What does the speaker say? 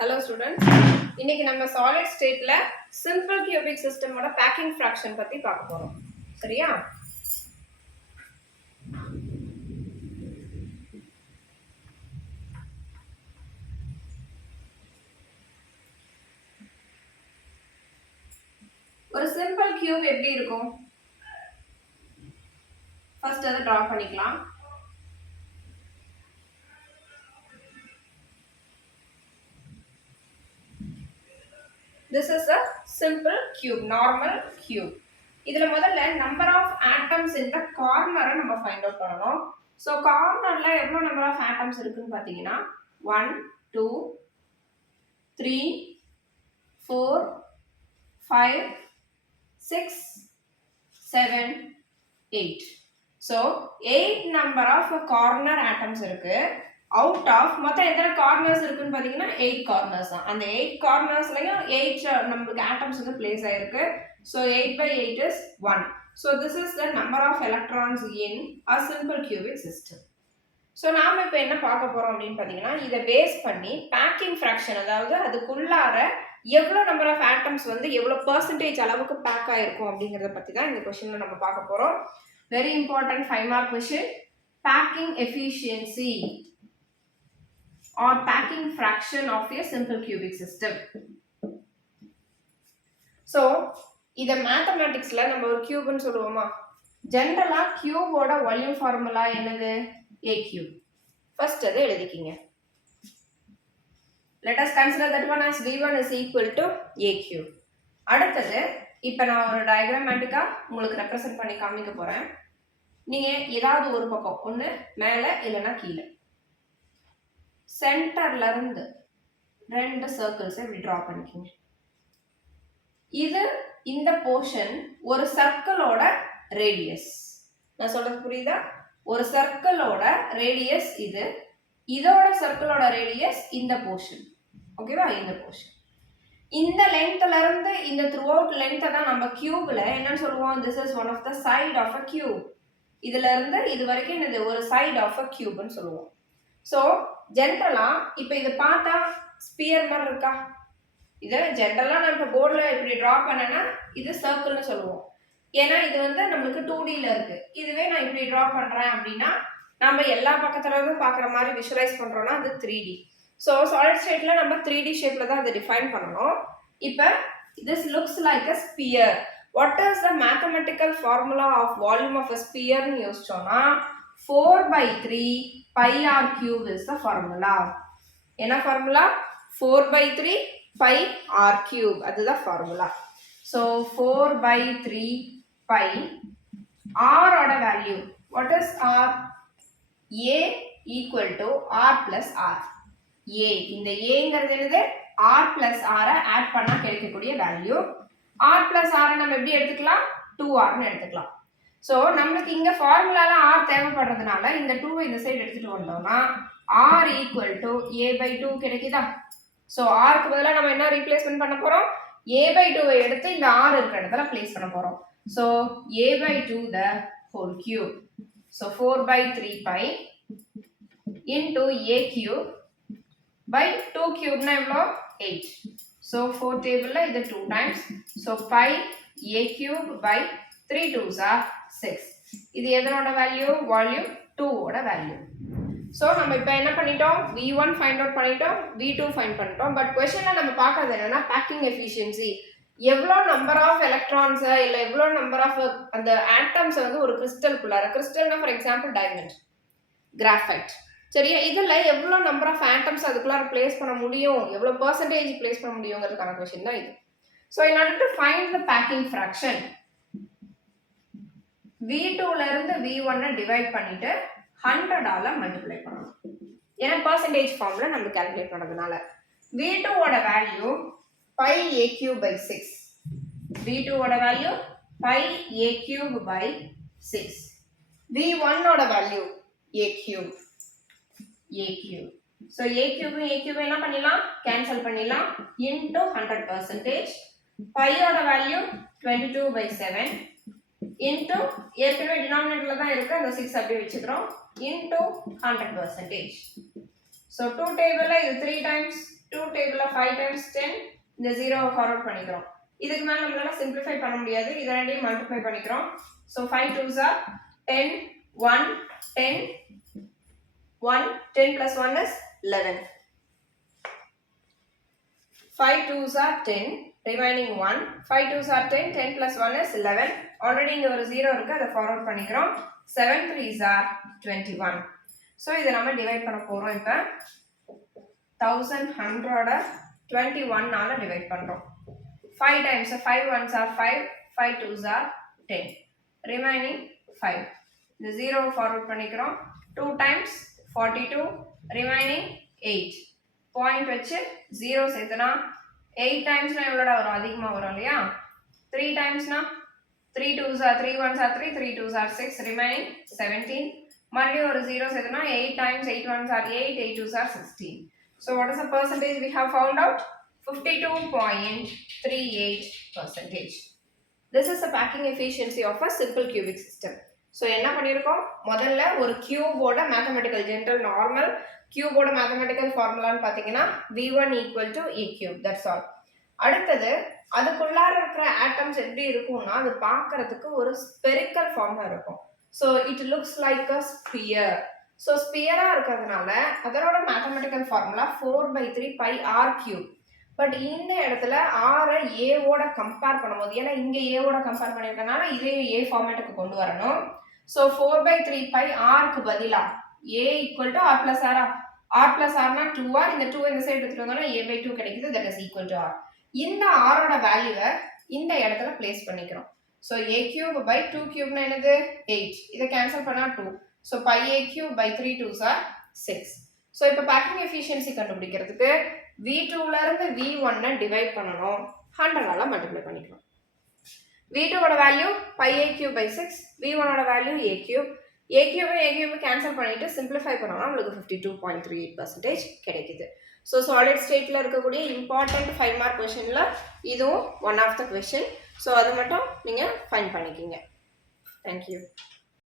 Hello students. இன்னைக்கு நம்ம solid stateல simple cubic system ஓட packing fraction பத்தி பார்க்க போறோம். சரியா? ஒரு simple cube எப்படி இருக்கும்? First அதை draw பண்ணிக்கலாம். This is a simple cube, normal cube. இதுல முதல்ல number of atoms in the corner நம்ம find out பண்ணனும். So cornerல எவ்வளவு number of atoms இருக்குன்னு பாத்தீங்கன்னா 1 2 3 4 5 6 7 8. So 8 number of corner atoms இருக்கு. Out of மொத்தம் எத்தனை corners இருக்குன்னு பாத்தீங்கன்னா 8 corners தான். அந்த 8 cornersலயும் 8 நமக்கு atoms வந்து place ஆயிருக்கு. So 8 by 8 is 1. So this is the number of electrons in a simple cubic system. So நாம இப்போ என்ன பார்க்க போறோம் அப்படின்னு பாத்தீங்கன்னா இதை பேஸ் பண்ணி பேக்கிங் ஃபிராக்ஷன், அதாவது அதுக்குள்ளார எவ்வளவு நம்பர் ஆஃப் ஆட்டம்ஸ் வந்து எவ்வளவு பெர்சன்டேஜ் அளவுக்கு பேக் ஆயிருக்கும் அப்படிங்கறத பத்தி தான் இந்த क्वेश्चनல நம்ம பார்க்க போறோம். Very important 5 mark question. Packing efficiency or packing fraction of a simple cubic system. So இத மேத்தமேட்டிக்ஸ்ல நம்ம ஒரு கியூப் னு சொல்லுவோமா? ஜெனரலா கியூபோட வால்யூம் ஃபார்முலா என்னது? a cube. First அதை எழுதிக்கீங்க. Let us consider that one as v1 is equal to a cube. அடுத்தது இப்போ நான் ஒரு டயகிராமேட்டிக்கா உங்களுக்கு ரெப்ரசன்ட் பண்ணி காமிக்க போறேன். நீங்க ஏதாவது ஒரு பக்கம் ஒன்னு மேல இல்லனா கீழ சென்டர்ல இருந்து ரெண்டு சர்க்கிள்ஸ் இப்படி டிரா பண்ணிக்கங்க. இது இந்த போர்ஷன் ஒரு சர்க்கிளோட ரேடியஸ். நான் சொல்றது புரியுதா? ஒரு சர்க்கிளோட ரேடியஸ் இது, இதோட சர்க்கிளோட ரேடியஸ் இந்த போர்ஷன். ஓகேவா? இந்த போர்ஷன் இந்த லென்த்ல இருந்து இந்த த்ரூ அவுட் லென்த்தை தான் நம்ம கியூப்ல என்னன்னு சொல்லுவோம்? This is one of the side of a cube. இதுல இருந்து இது வரைக்கும் இது ஒரு சைட் ஆஃப் அ கியூப்னு சொல்லுவோம். ஸோ ஜென்ரலா இப்போ இதை பார்த்தா ஸ்பியர் மாதிரி இருக்கா? இதை ஜென்ரலா நான் இப்போ போர்டில் இப்படி ட்ரா பண்ணேன்னா இது சர்க்கிள்னு சொல்லுவோம். ஏன்னா இது வந்து நம்மளுக்கு 2Dல இருக்கு. இதுவே நான் இப்படி ட்ரா பண்றேன் அப்படின்னா நம்ம எல்லா பக்கத்துல இருந்து பார்க்குற மாதிரி விஷுவலைஸ் பண்றோம்னா அது 3D. ஸோ சாலிட் ஸ்டேட்ல நம்ம 3D ஷேப்ல தான் அதை டிஃபைன் பண்ணணும். இப்போ this looks like a sphere. What is the mathematical formula of volume of a sphere னு யோசிச்சோம்னா 4/3 pi r cube is the formula. என்ன ஃபார்முலா? 4/3 pi r cube. அதுதான் ஃபார்முலா. So 4/3 pi r ஓட value. What is r? a equal to r plus r. a இந்த aங்கிறது என்னது? r plus r add பண்ணா கிடைக்கக்கூடிய value. r plus r நம்ம எப்படி எடுத்துக்கலாம்? 2r னு எடுத்துக்கலாம். சோ நமக்கு இங்க ஃபார்முலால r தேவைப்படுறதுனால இந்த 2 இந்த சைடு எடுத்துட்டு வந்தோம்னா r equal to a/2 கிடைக்குதா? சோ r க்கு பதிலா நம்ம என்ன ரீப்ளேஸ்மென்ட் பண்ண போறோம்? a/2 ஐ எடுத்து இந்த r இருக்கிற இடத்துல பிளேஸ் பண்ண போறோம். So a/2 the whole cube. So 4/3 pi into a cube by 2 cube னா எவ்வளோ? 8. So 4 டேபிள்ல இது 2 times. So pi a cube by 3 2s are 6. இது எதனோட வேல்யூ? வால்யூம் 2 ஓட வேல்யூ. So நம்ம இப்போ என்ன பண்ணிட்டோம்? v1 ஃபைண்ட் அவுட் பண்ணிட்டோம், v2 ஃபைண்ட் பண்ணிட்டோம். பட் क्वेश्चनல நம்ம பார்க்கிறது என்னன்னா பேக்கிங் எஃபிஷியன்சி. எவ்வளோ நம்பர் ஆஃப் எலக்ட்ரான்ஸ் இல்ல எவ்வளோ நம்பர் ஆஃப் அந்த ஆட்டம்ஸ் வந்து ஒரு கிறிஸ்டலுக்குள்ளார, கிறிஸ்டல்னா ஃபார் எக்ஸாம்பிள் டைமண்ட், கிராஃபைட், சரியா? இதுல எவ்வளோ நம்பர் ஆஃப் ஆட்டம்ஸ் அதுக்குள்ளார பிளேஸ் பண்ண முடியும், எவ்வளோ பெர்சன்டேஜ் பிளேஸ் பண்ண முடியுங்கிறதுக்கான क्वेश्चन தான் இது. So in order to find the packing fraction, v2ல இருந்து v1 டிவைட் பண்ணிட்டு 100 ஆல மல்டிப்ளை பண்ணணும். ஏன்னா பெர்சன்டேஜ் ஃபார்ம்ல நம்ம கால்குலேட் பண்றதுனால v2 ஓட value pi a cube by 6. v2 ஓட value pi a cube by 6. v1 ஓட value a cube. So a cube என்ன பண்ணிடலாம்? கேன்சல் பண்ணிடலாம். into 100%. pi ஓட வேல்யூ 22/7 into ஏற்கனவே டினாமினேட்டர்ல தான் இருக்கு, அந்த 6 அப்படியே வச்சுக்கிறோம், into 100%. So 2 டேபிள்ல இது 3 times 2 டேபிள்ல 5 times 10 இந்த 0 ஃபார்வர்ட் பண்ணிக்கிறோம். இதுக்கு மேல நம்மளால சிம்பிளிஃபை பண்ண முடியாது. இத ரெண்டையும் மல்டிப்ளை பண்ணிக்கிறோம். So 5 2s are 10 1 10 1 10 plus 1 is 11. 5 2s are 10 remaining 1 5 2s are 10 10 plus 1 is 11. Already இங்க ஒரு 0 இருக்கு அத ஃபார்வர்ட் பண்ணிக்கிறோம். 7 3s are 21. So இத நாம டிவைட் பண்ண போறோம். இப்ப 1100 21 நால டிவைட் பண்றோம். 5 times 5 1s are 5 5 2s are 10 remaining 5. இந்த 0 ஃபார்வர்ட் பண்ணிக்கிறோம். 2 times 42 remaining 8. பாயிண்ட் வச்சு 0 சேர்த்தனா 8 டைம்ஸ்னா எவ்வளோடா வரும்? அதிகமாக வரும் இல்லையா? 3 டைம்ஸ்னா 3 2s are 3 1s are 3 3 2s are 6 remaining 17. மறுபடியும் ஒரு 0 சேர்த்தனா 8 times 8 1s are 8 8 2s are 16. So what is the percentage we have found out? 52.38%. This is the packing efficiency of a simple cubic system. So என்ன பண்ணிருக்கோம்? முதல்ல ஒரு கியூபோட mathematical general normal கியூபோட mathematical ஃபார்முலான்னு பாத்தீங்கன்னா v1 equal to e cube. That's all. அடுத்தது அதுக்குள்ளார இருக்கிற atoms எப்படி இருக்கும்னா அது பார்க்கிறதுக்கு ஒரு ஸ்பெரிக்கல் ஃபார்ம்ல இருக்கும். So it looks like a sphere. So ஸ்பியரா இருக்கிறதுனால அதனோட mathematical formula 4/3 pi r cube. But இந்த இடத்துல r a ஓட கம்பேர் பண்ணும்போது ஏன்னா இங்க a ஓட கம்பேர் பண்ணிருக்கனால இதே a ஃபார்மேட்டுக்கு கொண்டு வரணும். So 4/3 pi r க்கு பதிலா a equal to r plus r. r plus r னா 2r. இந்த 2 இந்த சைடு எடுத்துட்டு வந்தோம்னா a/2 கிடைக்குது. That is equal to r. இந்த r ஓட வேல்யூவை இந்த இடத்துல பிளேஸ் பண்ணிக்கிறோம். So a cube by 2 cube னா என்னது? 8. இத கேன்சல் பண்ணா 2. So pi a cube by 3 2s are 6. So இப்போ packing efficiency கண்டுபிடிக்கிறதுக்கு v2 ல இருந்து v1 னை டிவைட் பண்ணனும். 100 ஆல மல்டிப்ளை பண்ணிக்கலாம். v2 ஓட value pi a cube by 6, v1 ஓட value a cube. a cube cancel பண்ணிட்டு சிம்பிளிஃபை பண்ணோம்னா நமக்கு 52.38% கிடைக்குது. So solid stateல இருக்கக்கூடிய important 5 mark questionல இதுவும் one of the question. So அது மட்டும் நீங்க ஃபைண்ட் பண்ணிக்கங்க. Thank you.